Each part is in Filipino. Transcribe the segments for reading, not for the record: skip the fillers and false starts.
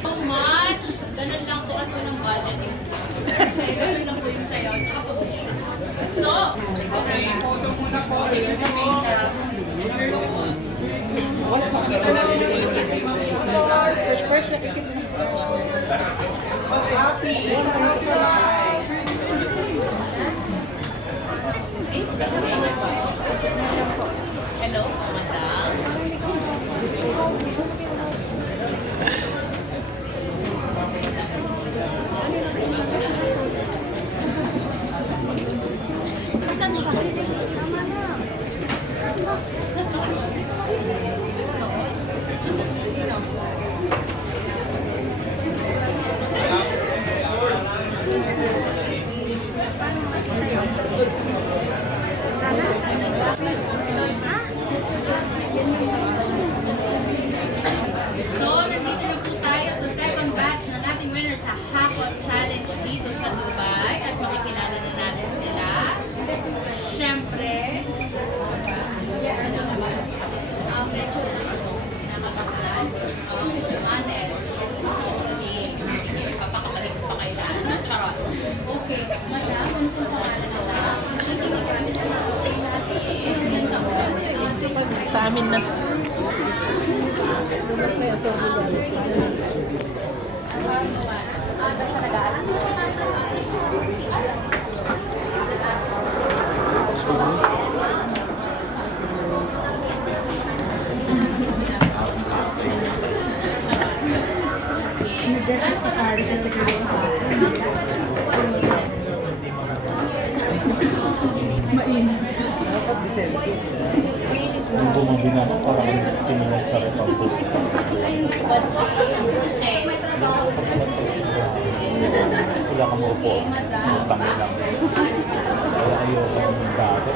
So much! Ganun lang po kasi ng budget yung ganun lang po yung sayaw at saka position. So, okay, photo muna po. Dito sa main cam. First, happy! Hello, madam. Saan siya? Tama na. So, nandito na po tayo sa second batch ng ating winner sa Hapon Challenge dito sa Dubai at makikilala na natin sila. Siyempre, papakabalik ko pa kayo lahat. Charot. Okay, madam, ano po pangalan nila? Sa amin na. Nag-desert sa party kasi kayo sa Nung bumabi na ako, parang tinunod sa Republic. Wala ka maupo. Tangi lang. Kaya ayoko ng dati.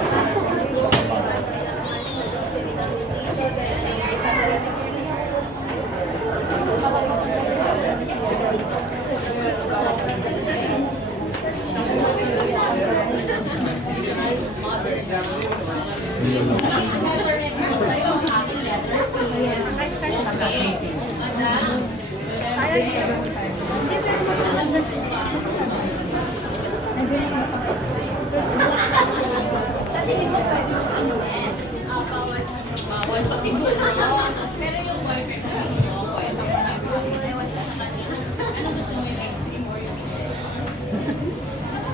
Bawal pa siguro. Pero yung boyfriend ko, hindi mo pwede. Ano gusto mo yung extreme or yung business?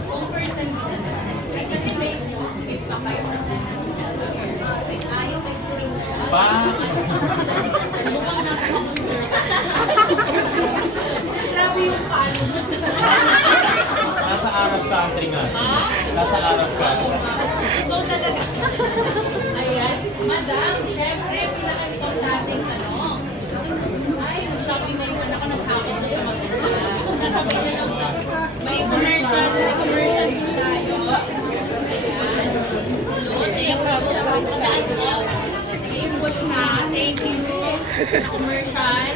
Kung first time mo na, ay kasi may gift pa kayo. Ayaw extreme siya. Mukhang napaka-concern. Grabe yung palo. Nasa Arab country nga. Nasa Arab country. Ikaw talaga. Ayan, madam, syempre, pinaka-importanting tanong. Ay, nag-shopping na yung anak ko, naghapon na siya mag-isa. Sasabihin na lang sa, may commercial din tayo. Ayan. Tandaan ko. Yung push na, thank you. Commercial.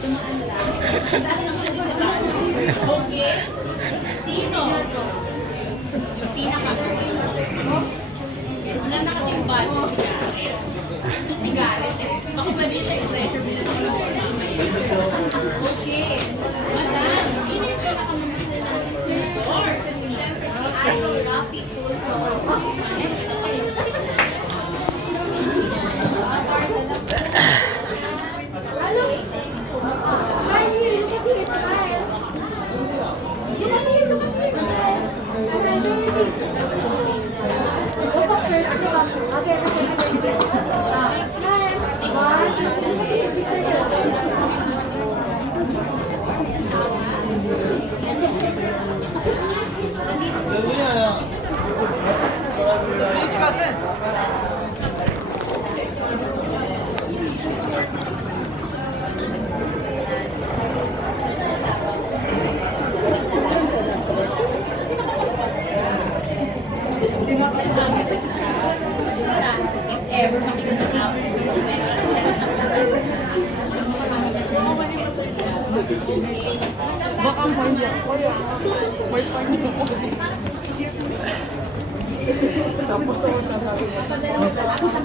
Dumaan lang. Tandaan lang siya dito tayo. Okay. Sino? Yung pinaka-early. Wala na kasing budget si Garrett. Ito si Garrett eh. Baka ba din siya i-pressure bilang ng mga mamaya. Okay. Madam, sino yung pinaka-mamahal natin sa store? Siyempre si Idol Rafi Cool If ever makikita na ako. Baka mo yun. Tapos ako sasabi ko.